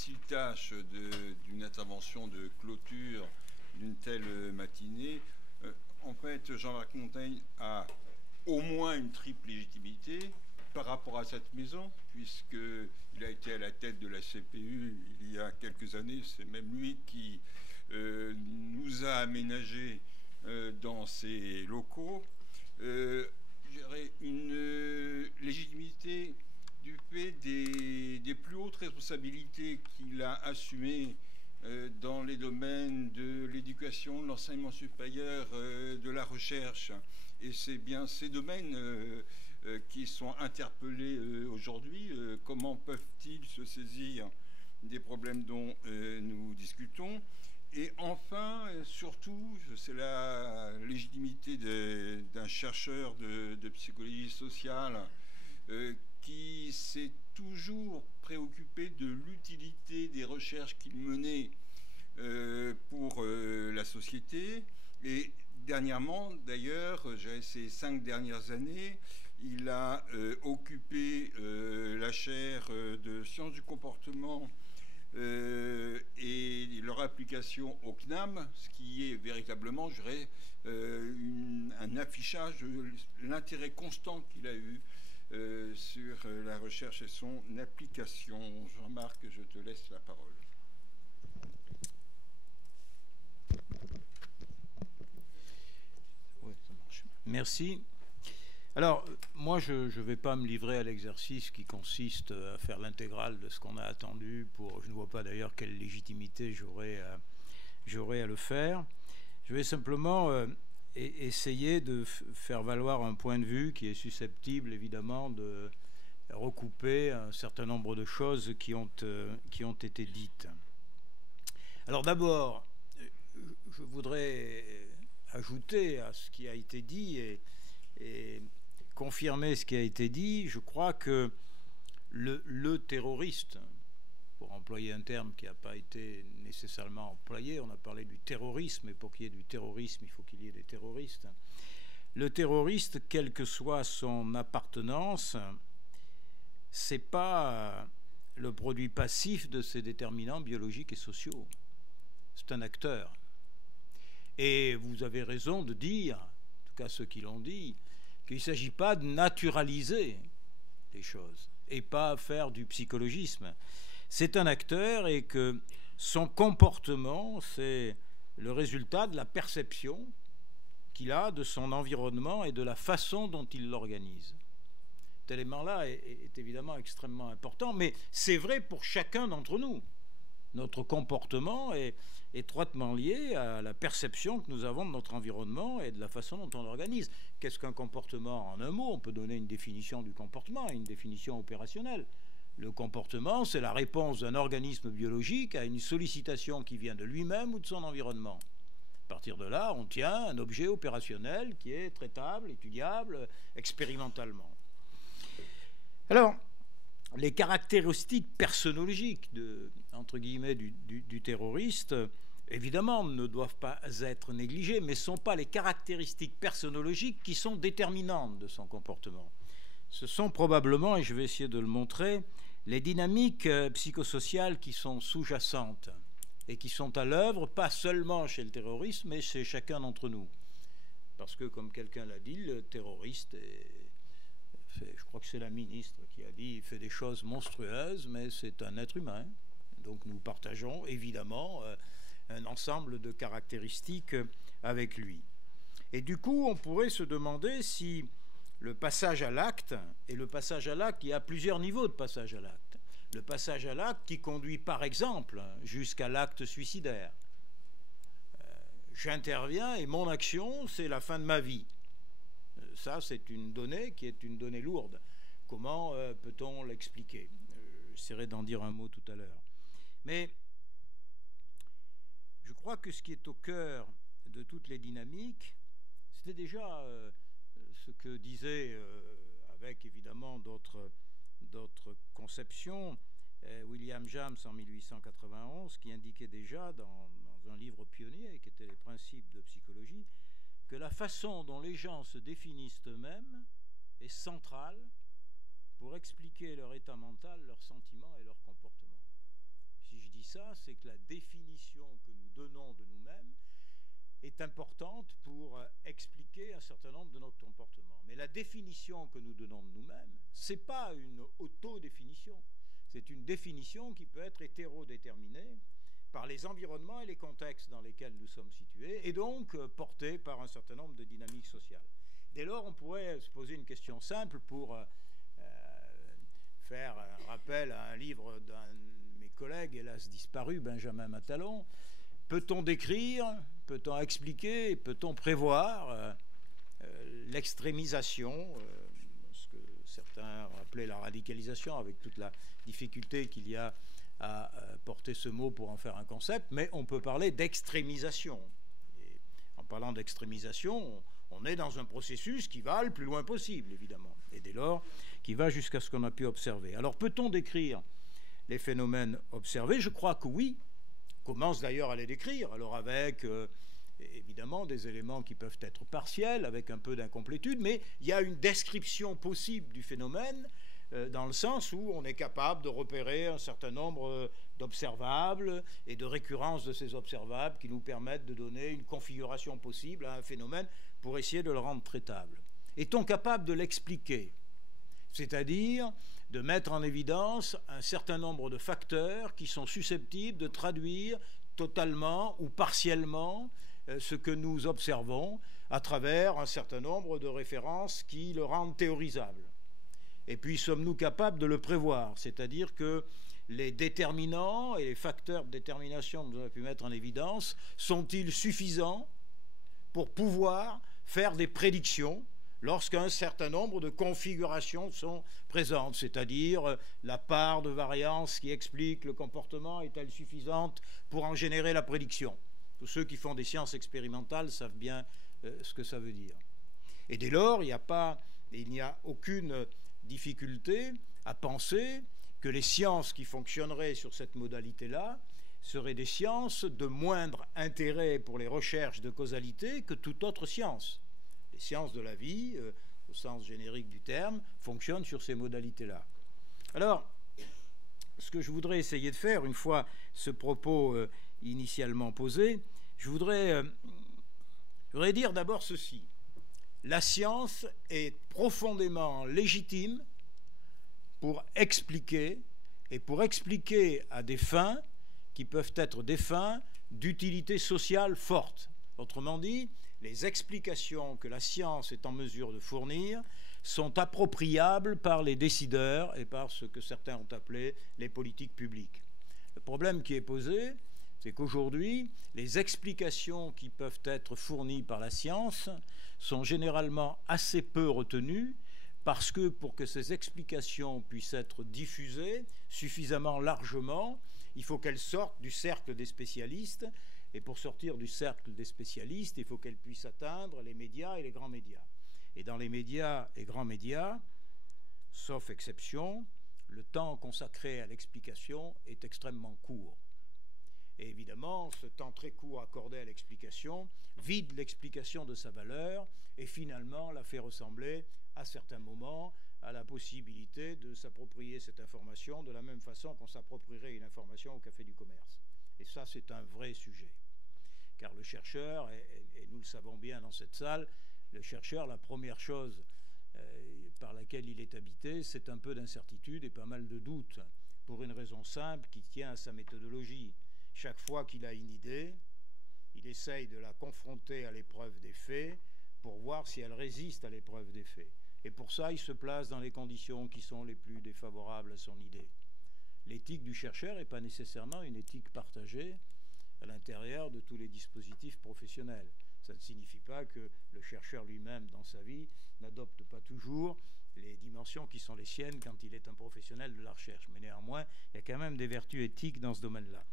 difficile tâche d'une intervention de clôture d'une telle matinée. En fait, Jean-Marc Montaigne a au moins une triple légitimité par rapport à cette maison, puisqu'il a été à la tête de la CPU il y a quelques années. C'est même lui qui nous a aménagé dans ses locaux. Une légitimité du fait des plus hautes responsabilités qu'il a assumées dans les domaines de l'éducation, de l'enseignement supérieur, de la recherche. Et c'est bien ces domaines qui sont interpellés aujourd'hui. Comment peuvent-ils se saisir des problèmes dont nous discutons? Et enfin, surtout, c'est la légitimité d'un chercheur de psychologie sociale qui s'est toujours préoccupé de l'utilité des recherches qu'il menait pour la société. Et dernièrement, d'ailleurs, ces 5 dernières années, il a occupé la chaire de sciences du comportement et leur application au CNAM, ce qui est véritablement, je dirais, un affichage de l'intérêt constant qu'il a eu sur la recherche et son application. Jean-Marc, je te laisse la parole. Oui, ça marche. Merci. Alors, moi, je ne vais pas me livrer à l'exercice qui consiste à faire l'intégrale de ce qu'on a attendu. Je ne vois pas d'ailleurs quelle légitimité j'aurais à le faire. Je vais simplement essayer de faire valoir un point de vue qui est susceptible, évidemment, de recouper un certain nombre de choses qui ont été dites. Alors d'abord, je voudrais ajouter à ce qui a été dit et confirmer ce qui a été dit. Je crois que le terroriste, pour employer un terme qui n'a pas été nécessairement employé, on a parlé du terrorisme, et pour qu'il y ait du terrorisme, il faut qu'il y ait des terroristes. Le terroriste, quelle que soit son appartenance, c'est pas le produit passif de ses déterminants biologiques et sociaux. C'est un acteur. Et vous avez raison de dire, en tout cas ceux qui l'ont dit, qu'il ne s'agit pas de naturaliser les choses et pas faire du psychologisme. C'est un acteur et que son comportement, c'est le résultat de la perception qu'il a de son environnement et de la façon dont il l'organise. Cet élément-là est évidemment extrêmement important, mais c'est vrai pour chacun d'entre nous. Notre comportement est étroitement lié à la perception que nous avons de notre environnement et de la façon dont on l'organise. Qu'est-ce qu'un comportement? En un mot, on peut donner une définition du comportement, une définition opérationnelle. Le comportement, c'est la réponse d'un organisme biologique à une sollicitation qui vient de lui-même ou de son environnement. À partir de là, on tient un objet opérationnel qui est traitable, étudiable, expérimentalement. Alors, les caractéristiques personnologiques entre guillemets, du terroriste, évidemment, ne doivent pas être négligées, mais ne sont pas les caractéristiques personnologiques qui sont déterminantes de son comportement. Ce sont probablement, et je vais essayer de le montrer, les dynamiques psychosociales qui sont sous-jacentes et qui sont à l'œuvre, pas seulement chez le terroriste, mais chez chacun d'entre nous. Parce que, comme quelqu'un l'a dit, le terroriste je crois que c'est la ministre qui a dit, il fait des choses monstrueuses, mais c'est un être humain. Donc nous partageons évidemment un ensemble de caractéristiques avec lui. Et du coup, on pourrait se demander si le passage à l'acte, et le passage à l'acte, il y a plusieurs niveaux de passage à l'acte. Le passage à l'acte qui conduit par exemple jusqu'à l'acte suicidaire. J'interviens et mon action, c'est la fin de ma vie. Ça, c'est une donnée qui est une donnée lourde. Comment peut-on l'expliquer? J'essaierai d'en dire un mot tout à l'heure. Mais je crois que ce qui est au cœur de toutes les dynamiques, c'était déjà ce que disait, avec évidemment d'autres conceptions, William James en 1891, qui indiquait déjà dans un livre pionnier qui était Les principes de psychologie, que la façon dont les gens se définissent eux-mêmes est centrale pour expliquer leur état mental, leurs sentiments et leur comportement. Si ça, c'est que la définition que nous donnons de nous-mêmes est importante pour expliquer un certain nombre de nos comportements. Mais la définition que nous donnons de nous-mêmes, ce n'est pas une autodéfinition. C'est une définition qui peut être hétérodéterminée par les environnements et les contextes dans lesquels nous sommes situés, et donc portée par un certain nombre de dynamiques sociales. Dès lors, on pourrait se poser une question simple pour faire un rappel à un livre d'un de mes collègues, hélas disparu, Benjamin Matalon. Peut-on décrire, peut-on expliquer, peut-on prévoir l'extrémisation, ce que certains appelaient la radicalisation, avec toute la difficulté qu'il y a à porter ce mot pour en faire un concept, mais on peut parler d'extrémisation. Et en parlant d'extrémisation, on est dans un processus qui va le plus loin possible, évidemment, et dès lors, qui va jusqu'à ce qu'on a pu observer. Alors, peut-on décrire les phénomènes observés? Je crois que oui. On commence d'ailleurs à les décrire, alors avec évidemment des éléments qui peuvent être partiels, avec un peu d'incomplétude, mais il y a une description possible du phénomène dans le sens où on est capable de repérer un certain nombre d'observables et de récurrences de ces observables qui nous permettent de donner une configuration possible à un phénomène pour essayer de le rendre traitable. Est-on capable de l'expliquer? C'est-à-dire de mettre en évidence un certain nombre de facteurs qui sont susceptibles de traduire totalement ou partiellement ce que nous observons à travers un certain nombre de références qui le rendent théorisable. Et puis, sommes-nous capables de le prévoir? C'est-à-dire que les déterminants et les facteurs de détermination que nous avons pu mettre en évidence sont-ils suffisants pour pouvoir faire des prédictions lorsqu'un certain nombre de configurations sont présentes, c'est-à-dire la part de variance qui explique le comportement est-elle suffisante pour en générer la prédiction? Tous ceux qui font des sciences expérimentales savent bien ce que ça veut dire. Et dès lors, il n'y a aucune difficulté à penser que les sciences qui fonctionneraient sur cette modalité-là seraient des sciences de moindre intérêt pour les recherches de causalité que toute autre science. Les sciences de la vie, au sens générique du terme, fonctionnent sur ces modalités-là. Alors, ce que je voudrais essayer de faire, une fois ce propos initialement posé, je voudrais dire d'abord ceci. La science est profondément légitime pour expliquer, et pour expliquer à des fins qui peuvent être des fins d'utilité sociale forte. Autrement dit, les explications que la science est en mesure de fournir sont appropriables par les décideurs et par ce que certains ont appelé les politiques publiques. Le problème qui est posé, c'est qu'aujourd'hui, les explications qui peuvent être fournies par la science sont généralement assez peu retenues parce que pour que ces explications puissent être diffusées suffisamment largement, il faut qu'elles sortent du cercle des spécialistes. Et pour sortir du cercle des spécialistes, il faut qu'elles puissent atteindre les médias et les grands médias. Et dans les médias et grands médias, sauf exception, le temps consacré à l'explication est extrêmement court. Et évidemment, ce temps très court accordé à l'explication vide l'explication de sa valeur et finalement la fait ressembler à certains moments à la possibilité de s'approprier cette information de la même façon qu'on s'approprierait une information au café du commerce. Et ça, c'est un vrai sujet. Car le chercheur, et nous le savons bien dans cette salle, le chercheur, la première chose par laquelle il est habité, c'est un peu d'incertitude et pas mal de doutes, pour une raison simple qui tient à sa méthodologie. Chaque fois qu'il a une idée, il essaye de la confronter à l'épreuve des faits pour voir si elle résiste à l'épreuve des faits. Et pour ça, il se place dans les conditions qui sont les plus défavorables à son idée. L'éthique du chercheur n'est pas nécessairement une éthique partagée à l'intérieur de tous les dispositifs professionnels. Ça ne signifie pas que le chercheur lui-même, dans sa vie, n'adopte pas toujours les dimensions qui sont les siennes quand il est un professionnel de la recherche. Mais néanmoins, il y a quand même des vertus éthiques dans ce domaine-là.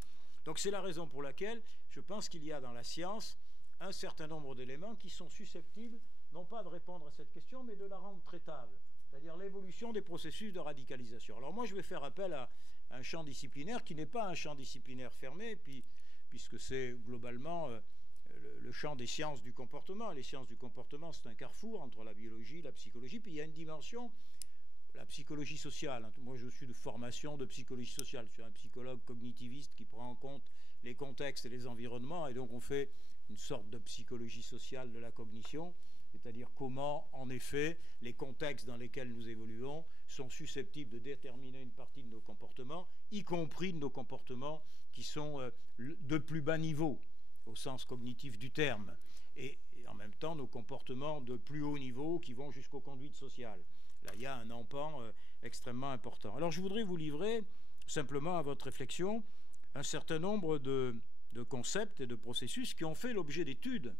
Donc c'est la raison pour laquelle je pense qu'il y a dans la science un certain nombre d'éléments qui sont susceptibles, non pas de répondre à cette question, mais de la rendre traitable, c'est-à-dire l'évolution des processus de radicalisation. Alors moi, je vais faire appel à un champ disciplinaire qui n'est pas un champ disciplinaire fermé, puisque c'est globalement le champ des sciences du comportement. Les sciences du comportement, c'est un carrefour entre la biologie, la psychologie, puis il y a une dimension la psychologie sociale. Moi, je suis de formation de psychologie sociale. Je suis un psychologue cognitiviste qui prend en compte les contextes et les environnements, et donc on fait une sorte de psychologie sociale de la cognition, c'est-à-dire comment, en effet, les contextes dans lesquels nous évoluons sont susceptibles de déterminer une partie de nos comportements, y compris de nos comportements qui sont de plus bas niveau, au sens cognitif du terme, et en même temps nos comportements de plus haut niveau qui vont jusqu'aux conduites sociales. Là, il y a un empan extrêmement important. Alors, je voudrais vous livrer, simplement à votre réflexion, un certain nombre de concepts et de processus qui ont fait l'objet d'études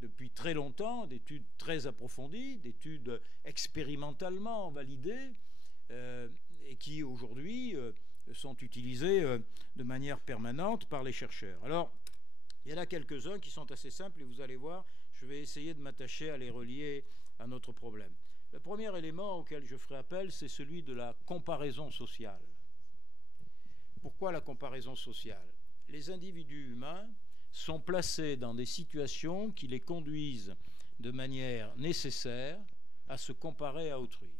depuis très longtemps, d'études très approfondies, d'études expérimentalement validées, et qui, aujourd'hui, sont utilisées de manière permanente par les chercheurs. Alors, il y en a quelques-uns qui sont assez simples, et vous allez voir, je vais essayer de m'attacher à les relier à notre problème. Le premier élément auquel je ferai appel, c'est celui de la comparaison sociale. Pourquoi la comparaison sociale? Les individus humains sont placés dans des situations qui les conduisent de manière nécessaire à se comparer à autrui.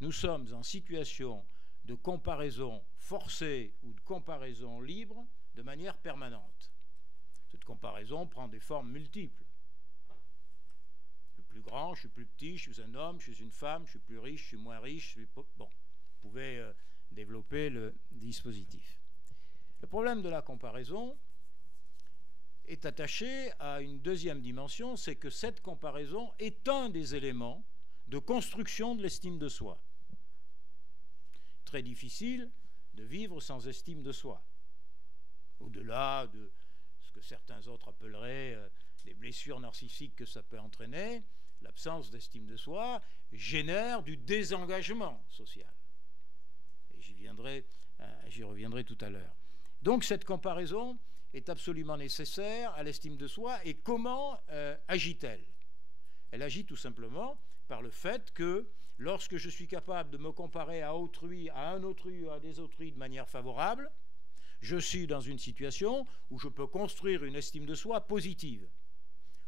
Nous sommes en situation de comparaison forcée ou de comparaison libre de manière permanente. Cette comparaison prend des formes multiples. Je suis plus grand, je suis plus petit, je suis un homme, je suis une femme, je suis plus riche, je suis moins riche, je suis... Bon, vous pouvez développer le dispositif. Le problème de la comparaison est attaché à une deuxième dimension, c'est que cette comparaison est un des éléments de construction de l'estime de soi. Très difficile de vivre sans estime de soi, au-delà de ce que certains autres appelleraient des blessures narcissiques que ça peut entraîner. L'absence d'estime de soi génère du désengagement social. Et j'y reviendrai tout à l'heure. Donc cette comparaison est absolument nécessaire à l'estime de soi. Et comment agit-elle? Elle agit tout simplement par le fait que lorsque je suis capable de me comparer à autrui, à un autrui ou à des autrui de manière favorable, je suis dans une situation où je peux construire une estime de soi positive.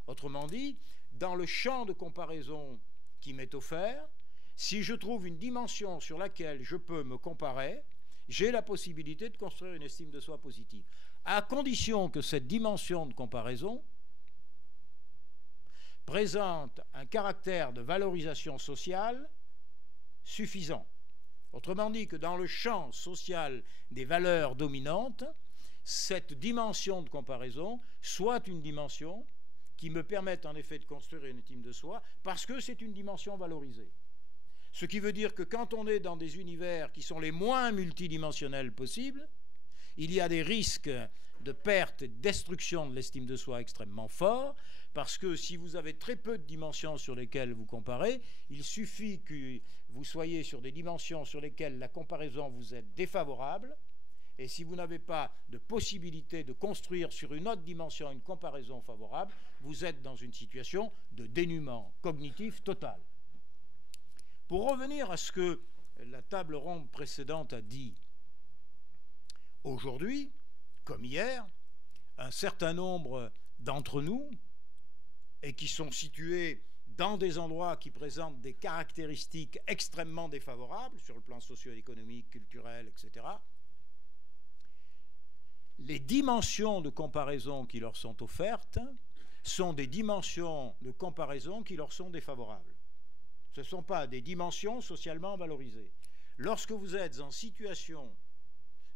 Autrement dit, dans le champ de comparaison qui m'est offert, si je trouve une dimension sur laquelle je peux me comparer, j'ai la possibilité de construire une estime de soi positive, à condition que cette dimension de comparaison présente un caractère de valorisation sociale suffisant. Autrement dit, que dans le champ social des valeurs dominantes, cette dimension de comparaison soit une dimension qui me permette en effet de construire une estime de soi, parce que c'est une dimension valorisée. Ce qui veut dire que quand on est dans des univers qui sont les moins multidimensionnels possibles, il y a des risques de perte et de destruction de l'estime de soi extrêmement forts, parce que si vous avez très peu de dimensions sur lesquelles vous comparez, il suffit que vous soyez sur des dimensions sur lesquelles la comparaison vous est défavorable, et si vous n'avez pas de possibilité de construire sur une autre dimension une comparaison favorable, vous êtes dans une situation de dénuement cognitif total. Pour revenir à ce que la table ronde précédente a dit, aujourd'hui, comme hier, un certain nombre d'entre nous, et qui sont situés dans des endroits qui présentent des caractéristiques extrêmement défavorables sur le plan socio-économique, culturel, etc., les dimensions de comparaison qui leur sont offertes sont des dimensions de comparaison qui leur sont défavorables. Ce ne sont pas des dimensions socialement valorisées. Lorsque vous êtes en situation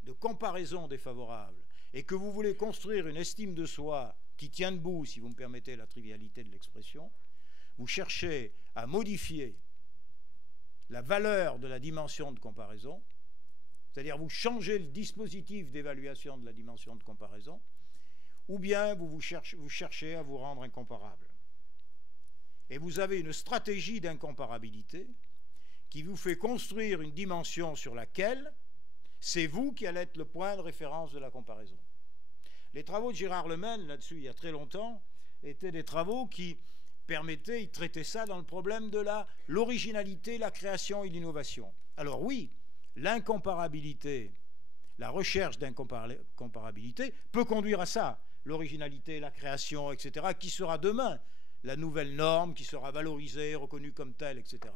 de comparaison défavorable et que vous voulez construire une estime de soi qui tient debout, si vous me permettez la trivialité de l'expression, vous cherchez à modifier la valeur de la dimension de comparaison, c'est-à-dire vous changez le dispositif d'évaluation de la dimension de comparaison, ou bien vous cherchez à vous rendre incomparable. Et vous avez une stratégie d'incomparabilité qui vous fait construire une dimension sur laquelle c'est vous qui allez être le point de référence de la comparaison. Les travaux de Gérard Lemaine, là-dessus, il y a très longtemps, étaient des travaux qui permettaient, ils traitaient ça dans le problème de l'originalité, la création et l'innovation. Alors oui, l'incomparabilité, la recherche d'incomparabilité peut conduire à ça, l'originalité, la création, etc., qui sera demain la nouvelle norme, qui sera valorisée, reconnue comme telle, etc.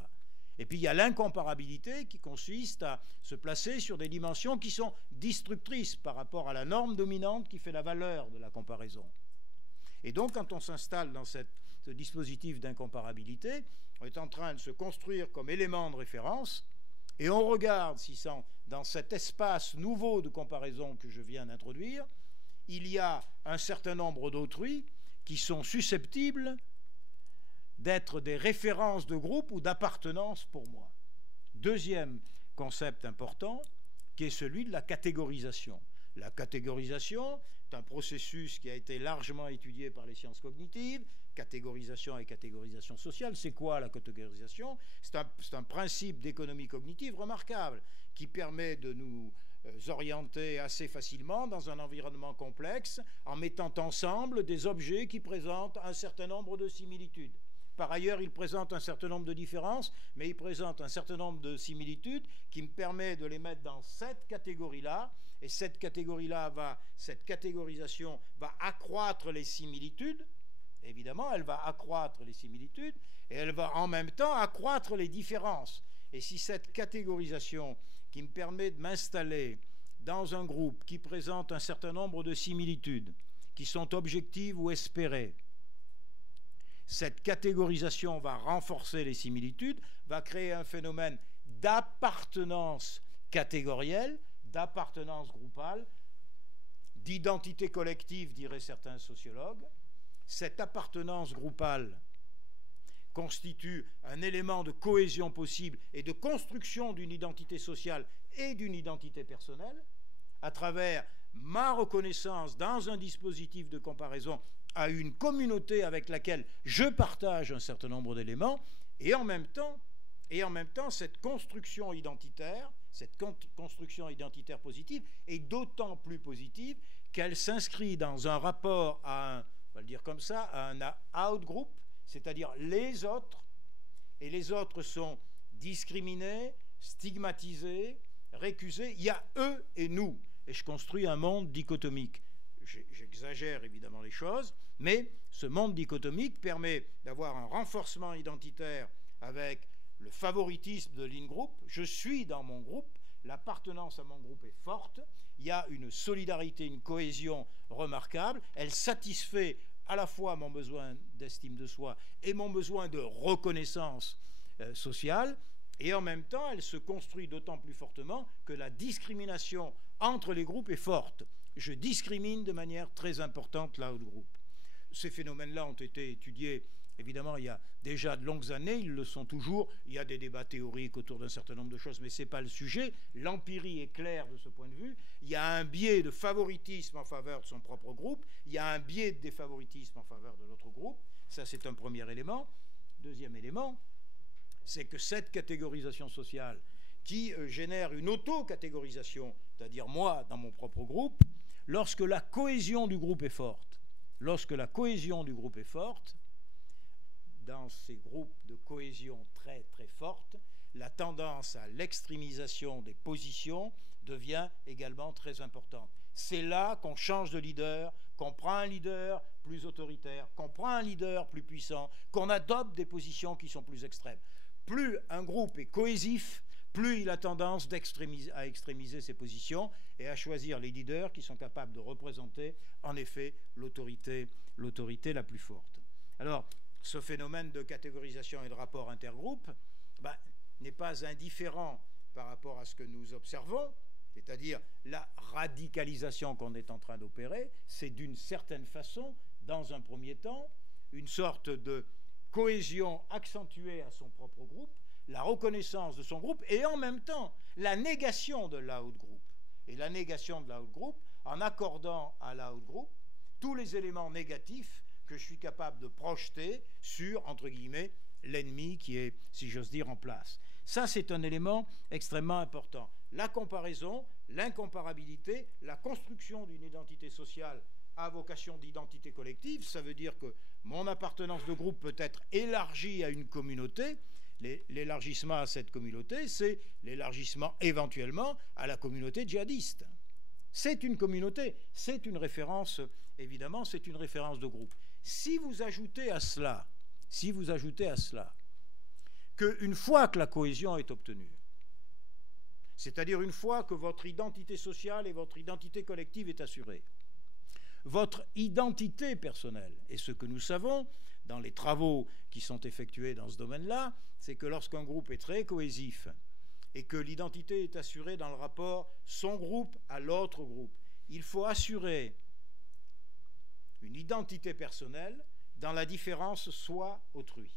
Et puis il y a l'incomparabilité qui consiste à se placer sur des dimensions qui sont destructrices par rapport à la norme dominante qui fait la valeur de la comparaison. Et donc quand on s'installe dans ce dispositif d'incomparabilité, on est en train de se construire comme élément de référence, et on regarde si dans cet espace nouveau de comparaison que je viens d'introduire, il y a un certain nombre d'autrui qui sont susceptibles d'être des références de groupe ou d'appartenance pour moi. Deuxième concept important, qui est celui de la catégorisation. La catégorisation est un processus qui a été largement étudié par les sciences cognitives. Catégorisation et catégorisation sociale. C'est quoi la catégorisation? C'est un principe d'économie cognitive remarquable qui permet de nous orienter assez facilement dans un environnement complexe en mettant ensemble des objets qui présentent un certain nombre de similitudes. Par ailleurs, il présente un certain nombre de différences, mais il présente un certain nombre de similitudes qui me permet de les mettre dans cette catégorie-là, et cette catégorisation va accroître les similitudes. Évidemment, elle va accroître les similitudes, et elle va en même temps accroître les différences. Et si cette catégorisation qui me permet de m'installer dans un groupe qui présente un certain nombre de similitudes, qui sont objectives ou espérées, cette catégorisation va renforcer les similitudes, va créer un phénomène d'appartenance catégorielle, d'appartenance groupale, d'identité collective, diraient certains sociologues. Cette appartenance groupale constitue un élément de cohésion possible et de construction d'une identité sociale et d'une identité personnelle à travers ma reconnaissance dans un dispositif de comparaison à une communauté avec laquelle je partage un certain nombre d'éléments, et en même temps cette construction identitaire positive est d'autant plus positive qu'elle s'inscrit dans un rapport à un, on va le dire comme ça, à un out-group, c'est-à-dire les autres, et les autres sont discriminés, stigmatisés, récusés. Il y a eux et nous, et je construis un monde dichotomique. J'exagère évidemment les choses, mais ce monde dichotomique permet d'avoir un renforcement identitaire avec le favoritisme de l'in-group. Je suis dans mon groupe, l'appartenance à mon groupe est forte, il y a une solidarité, une cohésion remarquable, elle satisfait à la fois mon besoin d'estime de soi et mon besoin de reconnaissance sociale, et en même temps elle se construit d'autant plus fortement que la discrimination entre les groupes est forte. Je discrimine de manière très importante l'out-group. Ces phénomènes-là ont été étudiés, évidemment, il y a déjà de longues années, ils le sont toujours. Il y a des débats théoriques autour d'un certain nombre de choses, mais ce n'est pas le sujet. L'empirie est claire de ce point de vue. Il y a un biais de favoritisme en faveur de son propre groupe. Il y a un biais de défavoritisme en faveur de l'autre groupe. Ça, c'est un premier élément. Deuxième élément, c'est que cette catégorisation sociale qui génère une auto-catégorisation, c'est-à-dire moi dans mon propre groupe, lorsque la cohésion du groupe est forte, dans ces groupes de cohésion très très forte, la tendance à l'extrémisation des positions devient également très importante. C'est là qu'on change de leader, qu'on prend un leader plus autoritaire, qu'on prend un leader plus puissant, qu'on adopte des positions qui sont plus extrêmes. Plus un groupe est cohésif, plus il a tendance à extrémiser ses positions et à choisir les leaders qui sont capables de représenter en effet l'autorité la plus forte. Alors, ce phénomène de catégorisation et de rapport intergroupe n'est pas indifférent par rapport à ce que nous observons, c'est-à-dire la radicalisation qu'on est en train d'opérer. C'est d'une certaine façon, dans un premier temps, une sorte de cohésion accentuée à son propre groupe, la reconnaissance de son groupe et en même temps la négation de l'out-group. Et la négation de l'out-group en accordant à l'out-group tous les éléments négatifs que je suis capable de projeter sur, entre guillemets, l'ennemi qui est, si j'ose dire, en place. Ça, c'est un élément extrêmement important. La comparaison, l'incomparabilité, la construction d'une identité sociale à vocation d'identité collective, ça veut dire que mon appartenance de groupe peut être élargie à une communauté. L'élargissement à cette communauté, c'est l'élargissement éventuellement à la communauté djihadiste. C'est une communauté, c'est une référence, évidemment, c'est une référence de groupe. Si vous ajoutez à cela qu'une fois que la cohésion est obtenue, c'est-à-dire une fois que votre identité sociale et votre identité collective est assurée, votre identité personnelle, et ce que nous savons dans les travaux qui sont effectués dans ce domaine-là, c'est que lorsqu'un groupe est très cohésif et que l'identité est assurée dans le rapport son groupe à l'autre groupe, il faut assurer une identité personnelle dans la différence soi-autrui.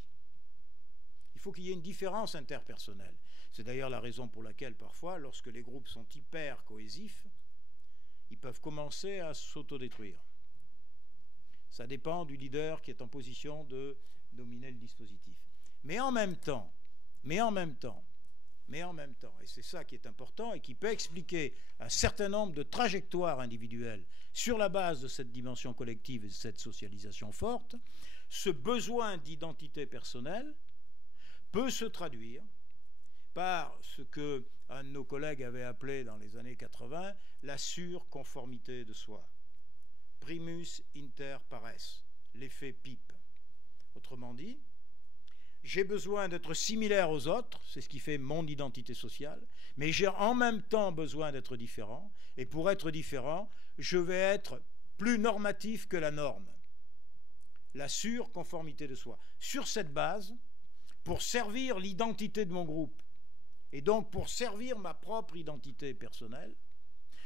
Il faut qu'il y ait une différence interpersonnelle. C'est d'ailleurs la raison pour laquelle parfois, lorsque les groupes sont hyper cohésifs, ils peuvent commencer à s'autodétruire. Ça dépend du leader qui est en position de dominer le dispositif. Mais en même temps, et c'est ça qui est important et qui peut expliquer un certain nombre de trajectoires individuelles sur la base de cette dimension collective et de cette socialisation forte, ce besoin d'identité personnelle peut se traduire par ce que un de nos collègues avait appelé dans les années 80 la surconformité de soi. Primus inter pares, l'effet pipe. Autrement dit, j'ai besoin d'être similaire aux autres, c'est ce qui fait mon identité sociale, mais j'ai en même temps besoin d'être différent, et pour être différent, je vais être plus normatif que la norme. La surconformité de soi. Sur cette base, pour servir l'identité de mon groupe, et donc pour servir ma propre identité personnelle,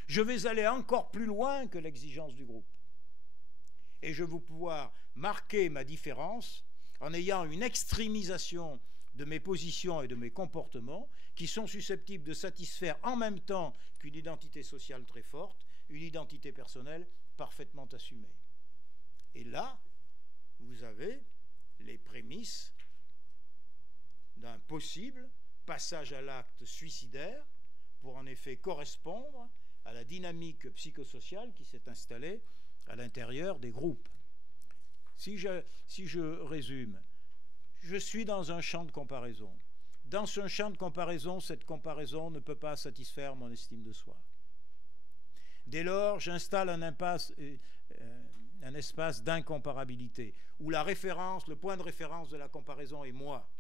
je vais aller encore plus loin que l'exigence du groupe. Et je vais pouvoir marquer ma différence en ayant une extrémisation de mes positions et de mes comportements qui sont susceptibles de satisfaire en même temps qu'une identité sociale très forte, une identité personnelle parfaitement assumée. Et là, vous avez les prémices d'un possible passage à l'acte suicidaire pour en effet correspondre à la dynamique psychosociale qui s'est installée à l'intérieur des groupes. Si je résume, je suis dans un champ de comparaison. Dans ce champ de comparaison, cette comparaison ne peut pas satisfaire mon estime de soi. Dès lors, j'installe un espace d'incomparabilité, où la référence, le point de référence de la comparaison est moi.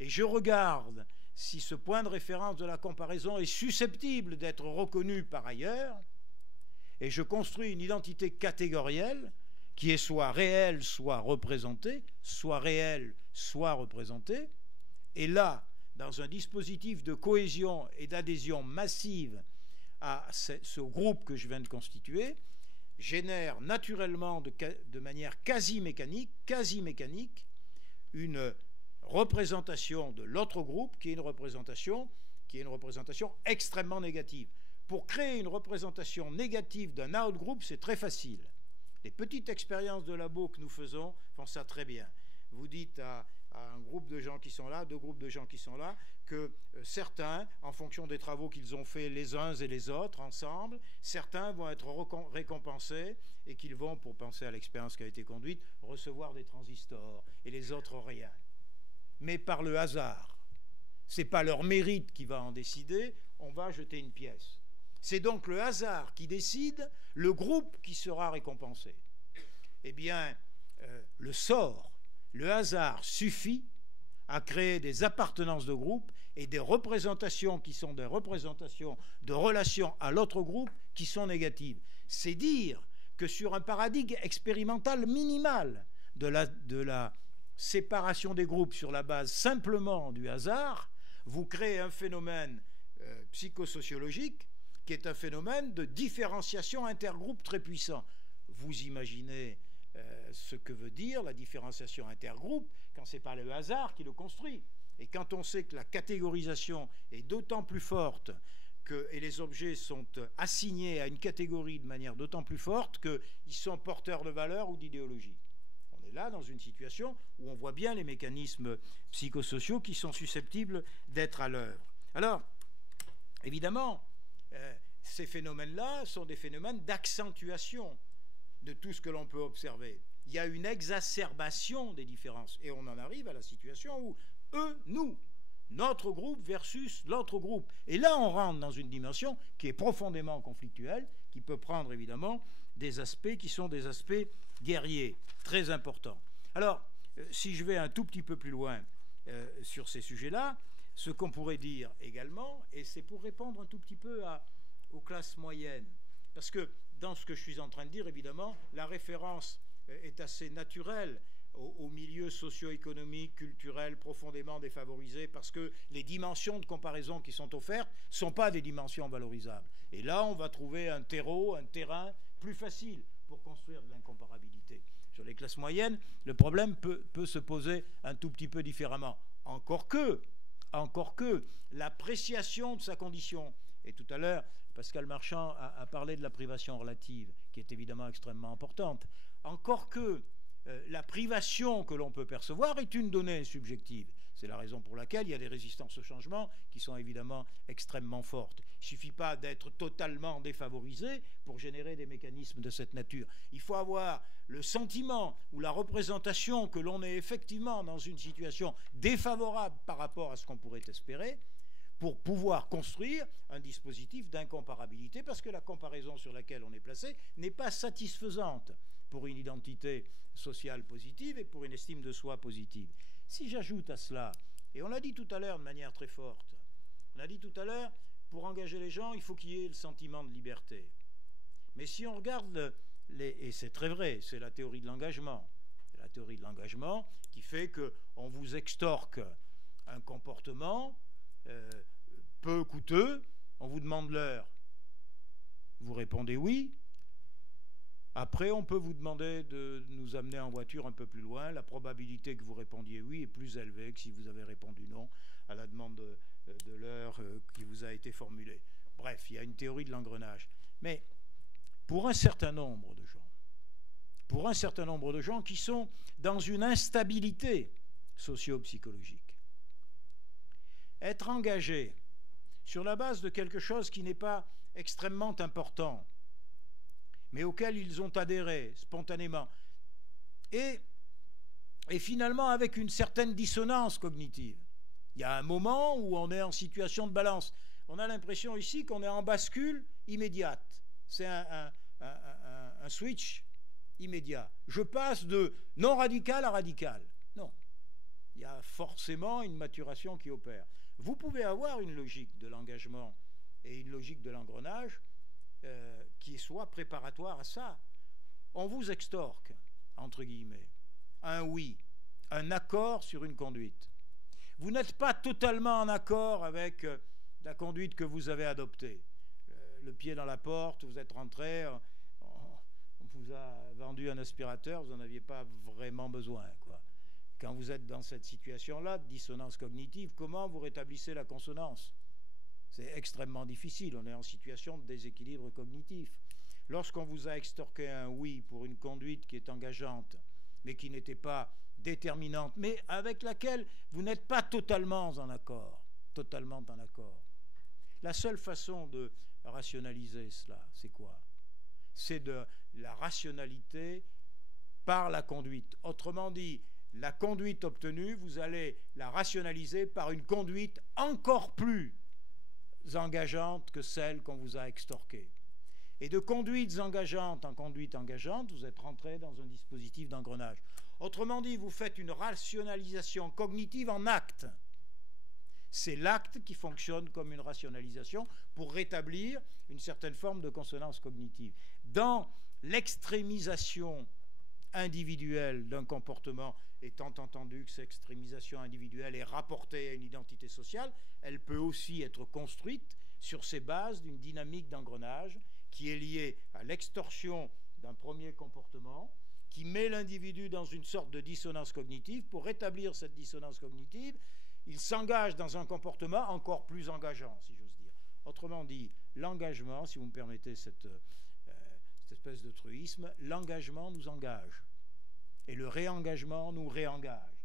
Et je regarde si ce point de référence de la comparaison est susceptible d'être reconnu par ailleurs, et je construis une identité catégorielle qui est soit réelle, soit représentée, soit réelle, soit représentée. Et là, dans un dispositif de cohésion et d'adhésion massive à ce groupe que je viens de constituer, génère naturellement de manière quasi mécanique, une représentation de l'autre groupe qui est une représentation extrêmement négative. Pour créer une représentation négative d'un out-group, c'est très facile. Les petites expériences de labo que nous faisons font ça très bien. Vous dites à un groupe de gens qui sont là, deux groupes de gens qui sont là, que certains, en fonction des travaux qu'ils ont faits les uns et les autres ensemble, certains vont être récompensés et qu'ils vont, pour penser à l'expérience qui a été conduite, recevoir des transistors et les autres rien. Mais par le hasard. Ce n'est pas leur mérite qui va en décider, on va jeter une pièce. C'est donc le hasard qui décide le groupe qui sera récompensé. Eh bien, le sort, le hasard suffit à créer des appartenances de groupe et des représentations qui sont des représentations de relations à l'autre groupe qui sont négatives. C'est dire que sur un paradigme expérimental minimal de la séparation des groupes sur la base simplement du hasard, vous créez un phénomène psychosociologique qui est un phénomène de différenciation intergroupe très puissant. Vous imaginez ce que veut dire la différenciation intergroupe quand ce n'est pas le hasard qui le construit. Et quand on sait que la catégorisation est d'autant plus forte et les objets sont assignés à une catégorie de manière d'autant plus forte qu'ils sont porteurs de valeurs ou d'idéologie. On est là dans une situation où on voit bien les mécanismes psychosociaux qui sont susceptibles d'être à l'œuvre. Alors, évidemment, ces phénomènes-là sont des phénomènes d'accentuation de tout ce que l'on peut observer. Il y a une exacerbation des différences. Et on en arrive à la situation où eux, nous, notre groupe versus l'autre groupe. Et là, on rentre dans une dimension qui est profondément conflictuelle, qui peut prendre évidemment des aspects qui sont des aspects guerriers, très importants. Alors, si je vais un tout petit peu plus loin sur ces sujets-là. Ce qu'on pourrait dire également, et c'est pour répondre un tout petit peu aux classes moyennes, parce que dans ce que je suis en train de dire, évidemment, la référence est assez naturelle aux milieux socio-économiques, culturels profondément défavorisés, parce que les dimensions de comparaison qui sont offertes ne sont pas des dimensions valorisables. Et là, on va trouver un terreau, un terrain plus facile pour construire de l'incomparabilité. Sur les classes moyennes, le problème peut se poser un tout petit peu différemment. Encore que l'appréciation de sa condition, et tout à l'heure, Pascal Marchand a parlé de la privation relative, qui est évidemment extrêmement importante, encore que la privation que l'on peut percevoir est une donnée subjective. C'est la raison pour laquelle il y a des résistances au changement qui sont évidemment extrêmement fortes. Il ne suffit pas d'être totalement défavorisé pour générer des mécanismes de cette nature. Il faut avoir le sentiment ou la représentation que l'on est effectivement dans une situation défavorable par rapport à ce qu'on pourrait espérer pour pouvoir construire un dispositif d'incomparabilité, parce que la comparaison sur laquelle on est placé n'est pas satisfaisante pour une identité sociale positive et pour une estime de soi positive. Si j'ajoute à cela, et on l'a dit tout à l'heure de manière très forte, on a dit tout à l'heure, pour engager les gens, il faut qu'il y ait le sentiment de liberté. Mais si on regarde, et c'est très vrai, c'est la théorie de l'engagement. C'est la théorie de l'engagement qui fait qu'on vous extorque un comportement peu coûteux, on vous demande l'heure. Vous répondez oui. Après, on peut vous demander de nous amener en voiture un peu plus loin. La probabilité que vous répondiez oui est plus élevée que si vous avez répondu non à la demande de l'heure qui vous a été formulée. Bref, il y a une théorie de l'engrenage. Mais pour un certain nombre de gens qui sont dans une instabilité socio-psychologique, être engagé sur la base de quelque chose qui n'est pas extrêmement important, mais auquel ils ont adhéré spontanément, et finalement avec une certaine dissonance cognitive. Il y a un moment où on est en situation de balance. On a l'impression ici qu'on est en bascule immédiate. C'est un switch immédiat. Je passe de non radical à radical. Non. Il y a forcément une maturation qui opère. Vous pouvez avoir une logique de l'engagement et une logique de l'engrenage qui soit préparatoire à ça. On vous extorque, entre guillemets, un oui, un accord sur une conduite. Vous n'êtes pas totalement en accord avec la conduite que vous avez adoptée. Le pied dans la porte, vous êtes rentré, on vous a vendu un aspirateur, vous n'en aviez pas vraiment besoin, quoi. Quand vous êtes dans cette situation-là, de dissonance cognitive, comment vous rétablissez la consonance ? C'est extrêmement difficile, on est en situation de déséquilibre cognitif. Lorsqu'on vous a extorqué un oui pour une conduite qui est engageante, mais qui n'était pas déterminante, mais avec laquelle vous n'êtes pas totalement en accord, la seule façon de rationaliser cela, c'est quoi ? C'est de la rationalité par la conduite. Autrement dit, la conduite obtenue, vous allez la rationaliser par une conduite encore plus engageante que celle qu'on vous a extorquée. Et de conduites engageantes en conduite engageante, vous êtes rentré dans un dispositif d'engrenage. Autrement dit, vous faites une rationalisation cognitive en acte. C'est l'acte qui fonctionne comme une rationalisation pour rétablir une certaine forme de consonance cognitive. Dans l'extrémisation individuelle d'un comportement, étant entendu que cette extrémisation individuelle est rapportée à une identité sociale, elle peut aussi être construite sur ces bases d'une dynamique d'engrenage qui est liée à l'extorsion d'un premier comportement, qui met l'individu dans une sorte de dissonance cognitive. Pour rétablir cette dissonance cognitive, il s'engage dans un comportement encore plus engageant, si j'ose dire. Autrement dit, l'engagement, si vous me permettez cette espèce de truisme, l'engagement nous engage. Et le réengagement nous réengage.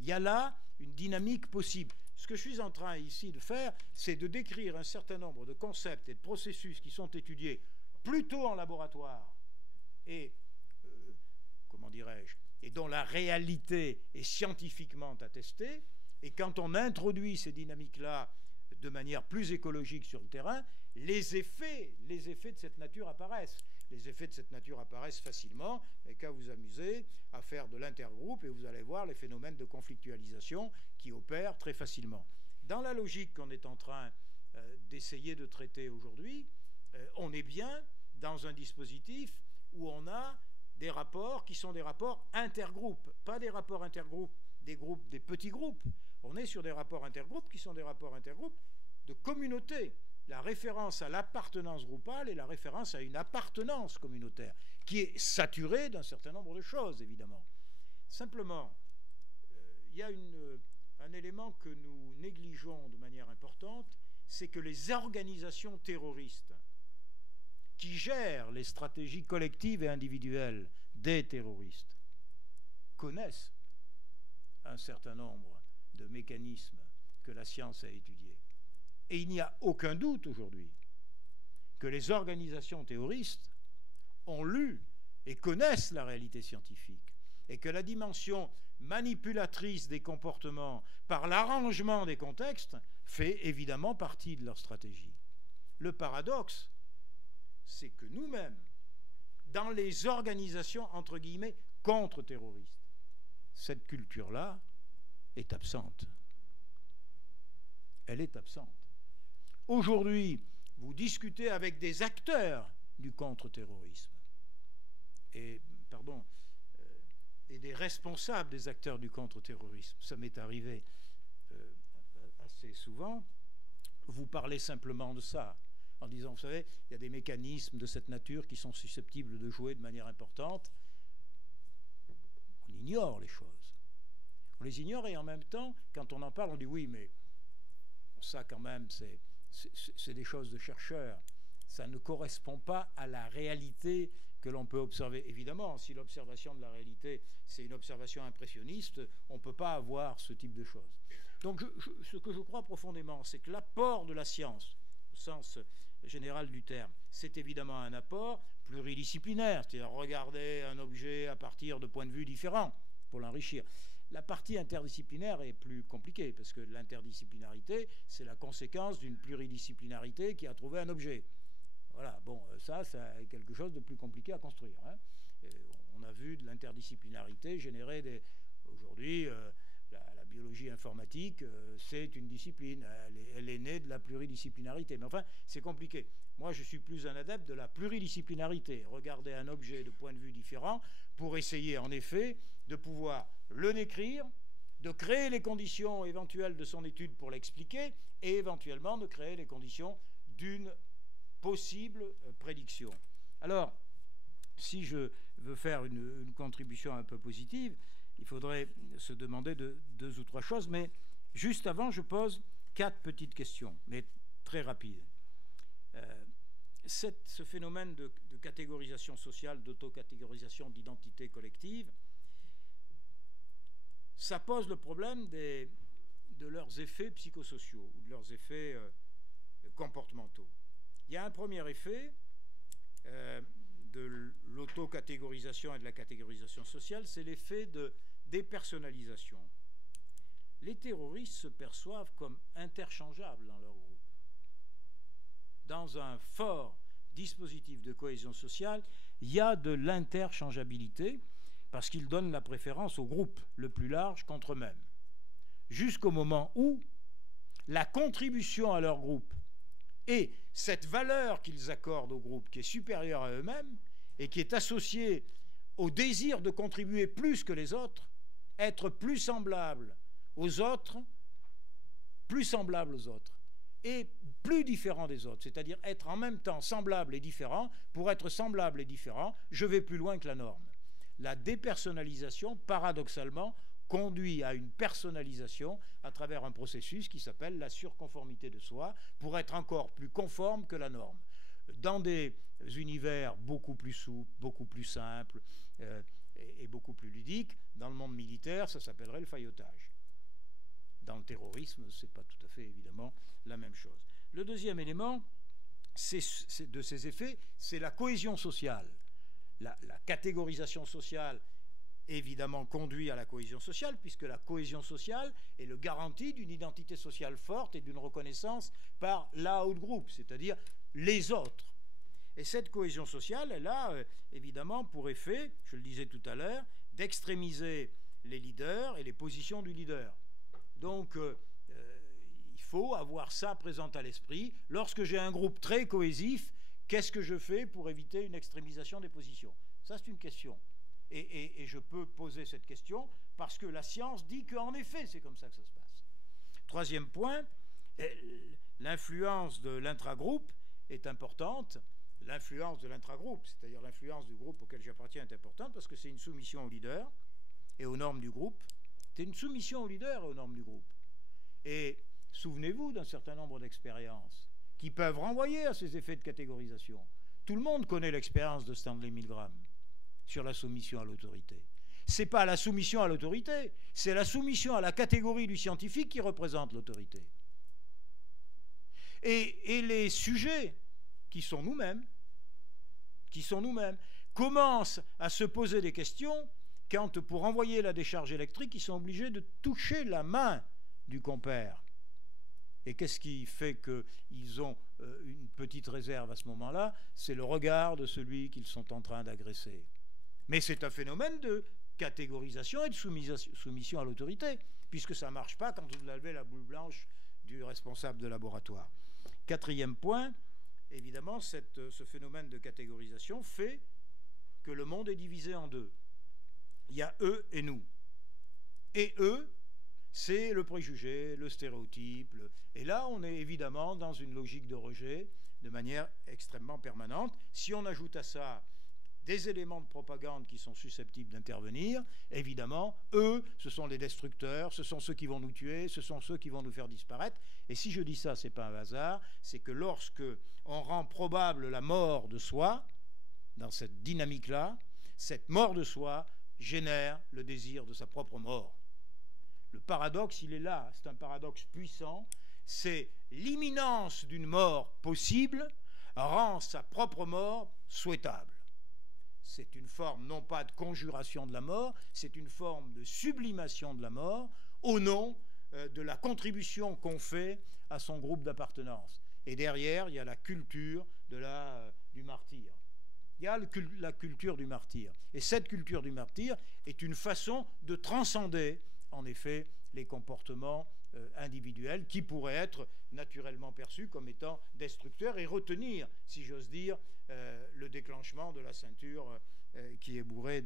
Il y a là une dynamique possible. Ce que je suis en train ici de faire, c'est de décrire un certain nombre de concepts et de processus qui sont étudiés plutôt en laboratoire et, comment dirais-je, et dont la réalité est scientifiquement attestée. Et quand on introduit ces dynamiques-là de manière plus écologique sur le terrain, les effets de cette nature apparaissent. les effets de cette nature apparaissent facilement, et qu'à vous amuser à faire de l'intergroupe, et vous allez voir les phénomènes de conflictualisation qui opèrent très facilement. Dans la logique qu'on est en train d'essayer de traiter aujourd'hui, on est bien dans un dispositif où on a des rapports qui sont des rapports intergroupes, pas des rapports intergroupes des petits groupes. On est sur des rapports intergroupes qui sont des rapports intergroupes de communauté. La référence à l'appartenance groupale et la référence à une appartenance communautaire, qui est saturée d'un certain nombre de choses, évidemment. Simplement, il y a un élément que nous négligeons de manière importante, c'est que les organisations terroristes qui gèrent les stratégies collectives et individuelles des terroristes connaissent un certain nombre de mécanismes que la science a étudiés. Et il n'y a aucun doute aujourd'hui que les organisations terroristes ont lu et connaissent la réalité scientifique, et que la dimension manipulatrice des comportements par l'arrangement des contextes fait évidemment partie de leur stratégie. Le paradoxe, c'est que nous-mêmes, dans les organisations entre guillemets contre-terroristes, cette culture-là est absente. Elle est absente. Aujourd'hui, vous discutez avec des acteurs du contre-terrorisme et des responsables des acteurs du contre-terrorisme. Ça m'est arrivé assez souvent. Vous parlez simplement de ça, en disant, vous savez, il y a des mécanismes de cette nature qui sont susceptibles de jouer de manière importante. On ignore les choses. On les ignore, et en même temps, quand on en parle, on dit oui, mais ça quand même, c'est des choses de chercheurs. Ça ne correspond pas à la réalité que l'on peut observer. Évidemment, si l'observation de la réalité, c'est une observation impressionniste, on ne peut pas avoir ce type de choses. Donc, ce que je crois profondément, c'est que l'apport de la science, au sens général du terme, c'est évidemment un apport pluridisciplinaire, c'est-à-dire regarder un objet à partir de points de vue différents pour l'enrichir. La partie interdisciplinaire est plus compliquée, parce que l'interdisciplinarité, c'est la conséquence d'une pluridisciplinarité qui a trouvé un objet. Voilà, bon, ça est quelque chose de plus compliqué à construire. Hein. On a vu de l'interdisciplinarité générer aujourd'hui, la biologie informatique, c'est une discipline. Elle est née de la pluridisciplinarité. Mais enfin, c'est compliqué. Moi, je suis plus un adepte de la pluridisciplinarité. Regarder un objet de points de vue différents pour essayer, en effet, de pouvoir le décrire, de créer les conditions éventuelles de son étude pour l'expliquer, et éventuellement de créer les conditions d'une possible prédiction. Alors, si je veux faire une contribution un peu positive, il faudrait se demander deux ou trois choses, mais juste avant, je pose 4 petites questions, mais très rapides. Ce phénomène de catégorisation sociale, d'autocatégorisation, d'identité collective, ça pose le problème de leurs effets psychosociaux ou de leurs effets comportementaux. Il y a un premier effet de l'autocatégorisation et de la catégorisation sociale, c'est l'effet de dépersonnalisation. Les terroristes se perçoivent comme interchangeables dans leur groupe. Dans un fort dispositif de cohésion sociale, il y a de l'interchangeabilité parce qu'ils donnent la préférence au groupe le plus large contre eux-mêmes. Jusqu'au moment où la contribution à leur groupe et cette valeur qu'ils accordent au groupe qui est supérieure à eux-mêmes et qui est associée au désir de contribuer plus que les autres, être plus semblable aux autres, et plus différent des autres, c'est-à-dire être en même temps semblable et différent. Pour être semblable et différent, je vais plus loin que la norme. La dépersonnalisation, paradoxalement, conduit à une personnalisation à travers un processus qui s'appelle la surconformité de soi, pour être encore plus conforme que la norme. Dans des univers beaucoup plus souples, beaucoup plus simples et beaucoup plus ludiques, dans le monde militaire, ça s'appellerait le faillotage. Dans le terrorisme, ce n'est pas tout à fait évidemment la même chose. Le deuxième élément de ces effets, c'est la cohésion sociale. La catégorisation sociale évidemment conduit à la cohésion sociale, puisque la cohésion sociale est le garantie d'une identité sociale forte et d'une reconnaissance par l'out group, c'est-à-dire les autres. Et cette cohésion sociale, elle a évidemment pour effet, je le disais tout à l'heure, d'extrémiser les leaders et les positions du leader. Donc, il faut avoir ça présent à l'esprit. Lorsque j'ai un groupe très cohésif, qu'est-ce que je fais pour éviter une extrémisation des positions? Ça, c'est une question. Et je peux poser cette question parce que la science dit qu'en effet, c'est comme ça que ça se passe. Troisième point, l'influence de l'intragroupe est importante. L'influence de l'intragroupe, c'est-à-dire l'influence du groupe auquel j'appartiens, est importante parce que c'est une soumission au leader et aux normes du groupe. C'est une soumission au leader et aux normes du groupe. Et souvenez-vous d'un certain nombre d'expériences qui peuvent renvoyer à ces effets de catégorisation. Tout le monde connaît l'expérience de Stanley Milgram sur la soumission à l'autorité. Ce n'est pas la soumission à l'autorité, c'est la soumission à la catégorie du scientifique qui représente l'autorité. Et les sujets qui sont nous-mêmes, commencent à se poser des questions quand, pour envoyer la décharge électrique, ils sont obligés de toucher la main du compère. Et qu'est-ce qui fait qu'ils ont une petite réserve à ce moment-là? C'est le regard de celui qu'ils sont en train d'agresser. Mais c'est un phénomène de catégorisation et de soumission à l'autorité, puisque ça ne marche pas quand vous levez la boule blanche du responsable de laboratoire. Quatrième point, évidemment, ce phénomène de catégorisation fait que le monde est divisé en deux. Il y a eux et nous. Et eux, c'est le préjugé, le stéréotype. Et là, on est évidemment dans une logique de rejet de manière extrêmement permanente. Si on ajoute à ça des éléments de propagande qui sont susceptibles d'intervenir, évidemment, eux, ce sont les destructeurs, ce sont ceux qui vont nous tuer, ce sont ceux qui vont nous faire disparaître. Et si je dis ça, ce n'est pas un hasard, c'est que lorsque on rend probable la mort de soi, dans cette dynamique-là, cette mort de soi génère le désir de sa propre mort. Le paradoxe, il est là, c'est un paradoxe puissant, c'est l'imminence d'une mort possible rend sa propre mort souhaitable. C'est une forme non pas de conjuration de la mort, c'est une forme de sublimation de la mort au nom de la contribution qu'on fait à son groupe d'appartenance. Et derrière, il y a la culture du martyr. Il y a la culture du martyr. Et cette culture du martyr est une façon de transcender, en effet, les comportements individuels qui pourraient être naturellement perçus comme étant destructeurs et retenir, si j'ose dire, le déclenchement de la ceinture qui est bourrée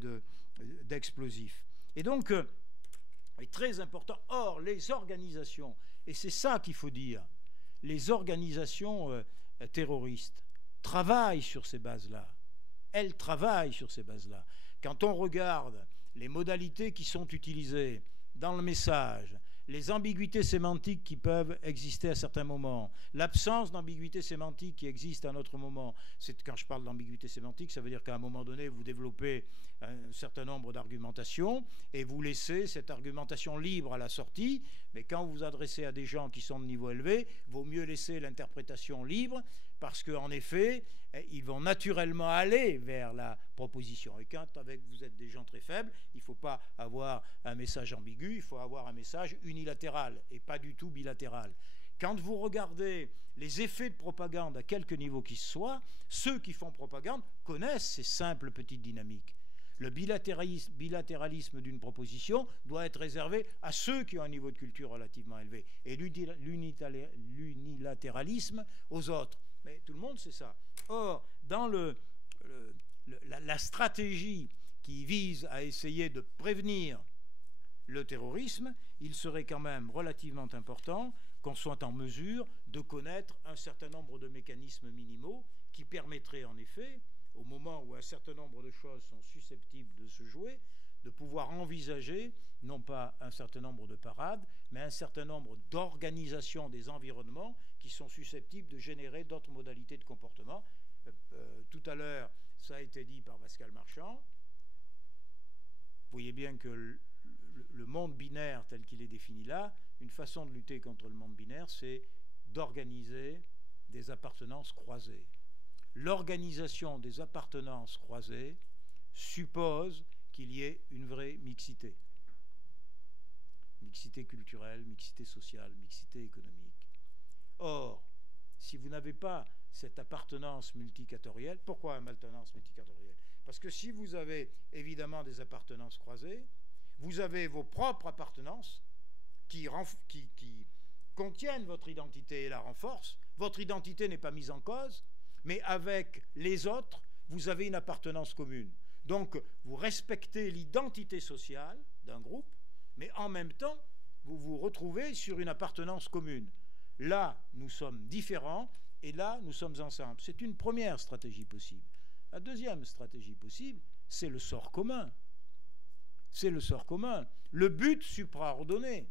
d'explosifs. Et donc, est très important. Or, les organisations, et c'est ça qu'il faut dire, les organisations terroristes travaillent sur ces bases-là. Elles travaillent sur ces bases-là. Quand on regarde les modalités qui sont utilisées dans le message, les ambiguïtés sémantiques qui peuvent exister à certains moments, l'absence d'ambiguïté sémantique qui existe à un autre moment. Quand je parle d'ambiguïté sémantique, ça veut dire qu'à un moment donné, vous développez un certain nombre d'argumentations et vous laissez cette argumentation libre à la sortie, mais quand vous vous adressez à des gens qui sont de niveau élevé, il vaut mieux laisser l'interprétation libre parce qu'en effet, ils vont naturellement aller vers la proposition. Et quand vous êtes des gens très faibles, il ne faut pas avoir un message ambigu, il faut avoir un message unilatéral et pas du tout bilatéral. Quand vous regardez les effets de propagande à quelque niveau qu'ils soient, ceux qui font propagande connaissent ces simples petites dynamiques. Le bilatéralisme d'une proposition doit être réservé à ceux qui ont un niveau de culture relativement élevé et l'unilatéralisme aux autres. Mais tout le monde sait ça. Or, dans la stratégie qui vise à essayer de prévenir le terrorisme, il serait quand même relativement important qu'on soit en mesure de connaître un certain nombre de mécanismes minimaux qui permettraient en effet, au moment où un certain nombre de choses sont susceptibles de se jouer, de pouvoir envisager, non pas un certain nombre de parades, mais un certain nombre d'organisations des environnements qui sont susceptibles de générer d'autres modalités de comportement. Tout à l'heure, ça a été dit par Pascal Marchand. Vous voyez bien que le monde binaire tel qu'il est défini là, une façon de lutter contre le monde binaire, c'est d'organiser des appartenances croisées. L'organisation des appartenances croisées suppose qu'il y ait une vraie mixité. Mixité culturelle, mixité sociale, mixité économique. Or, si vous n'avez pas cette appartenance multicatorielle. Pourquoi une appartenance multicatorielle? Parce que si vous avez évidemment des appartenances croisées, vous avez vos propres appartenances qui contiennent votre identité et la renforcent. Votre identité n'est pas mise en cause, mais avec les autres, vous avez une appartenance commune. Donc, vous respectez l'identité sociale d'un groupe, mais en même temps, vous vous retrouvez sur une appartenance commune. Là, nous sommes différents, et là, nous sommes ensemble. C'est une première stratégie possible. La deuxième stratégie possible, c'est le sort commun. C'est le sort commun. Le but supraordonné.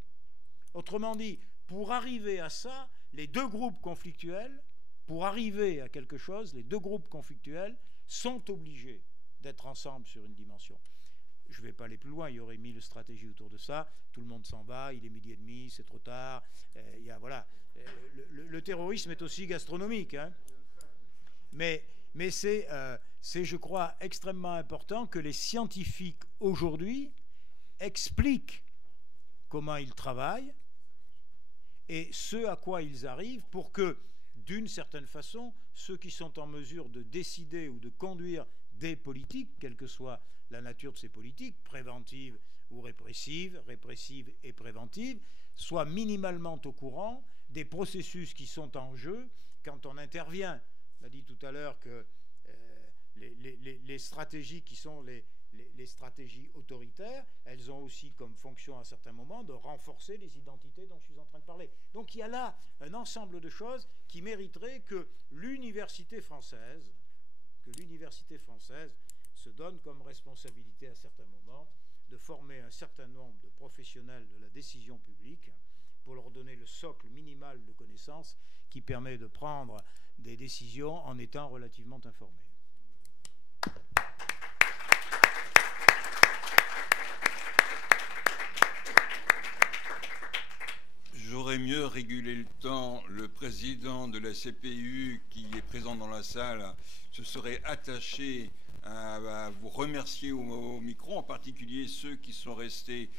Autrement dit, pour arriver à ça, les deux groupes conflictuels, pour arriver à quelque chose, les deux groupes conflictuels sont obligés d'être ensemble sur une dimension. Je ne vais pas aller plus loin, il y aurait 1000 stratégies autour de ça, tout le monde s'en va, il est 12h30, c'est trop tard. Voilà. Le terrorisme est aussi gastronomique. Hein. Mais c'est, je crois, extrêmement important que les scientifiques aujourd'hui expliquent comment ils travaillent et ce à quoi ils arrivent pour que, d'une certaine façon, ceux qui sont en mesure de décider ou de conduire des politiques, quelle que soit la nature de ces politiques, préventives ou répressives et préventives, soient minimalement au courant des processus qui sont en jeu quand on intervient. On a dit tout à l'heure que les stratégies qui sont les stratégies autoritaires, elles ont aussi comme fonction à certains moments de renforcer les identités dont je suis en train de parler. Donc il y a là un ensemble de choses qui mériteraient que l'université française se donne comme responsabilité à certains moments de former un certain nombre de professionnels de la décision publique pour leur donner le socle minimal de connaissances qui permet de prendre des décisions en étant relativement informés. J'aurais mieux régulé le temps. Le président de la CPU, qui est présent dans la salle, se serait attaché à vous remercier au micro, en particulier ceux qui sont restés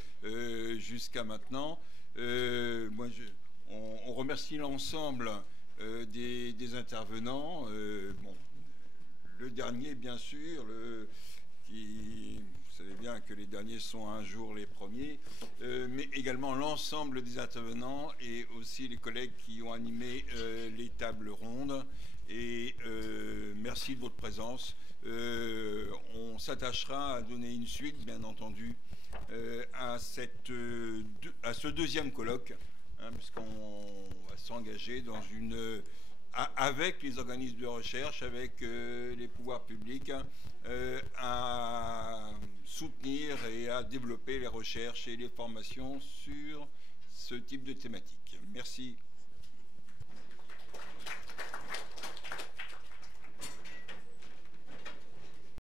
jusqu'à maintenant. On remercie l'ensemble des intervenants. Le dernier, bien sûr, vous savez bien que les derniers sont un jour les premiers, mais également l'ensemble des intervenants et aussi les collègues qui ont animé les tables rondes. Et merci de votre présence. On s'attachera à donner une suite, bien entendu, à ce deuxième colloque, hein, puisqu'on va s'engager dans avec les organismes de recherche, avec les pouvoirs publics, à soutenir et à développer les recherches et les formations sur ce type de thématique. Merci.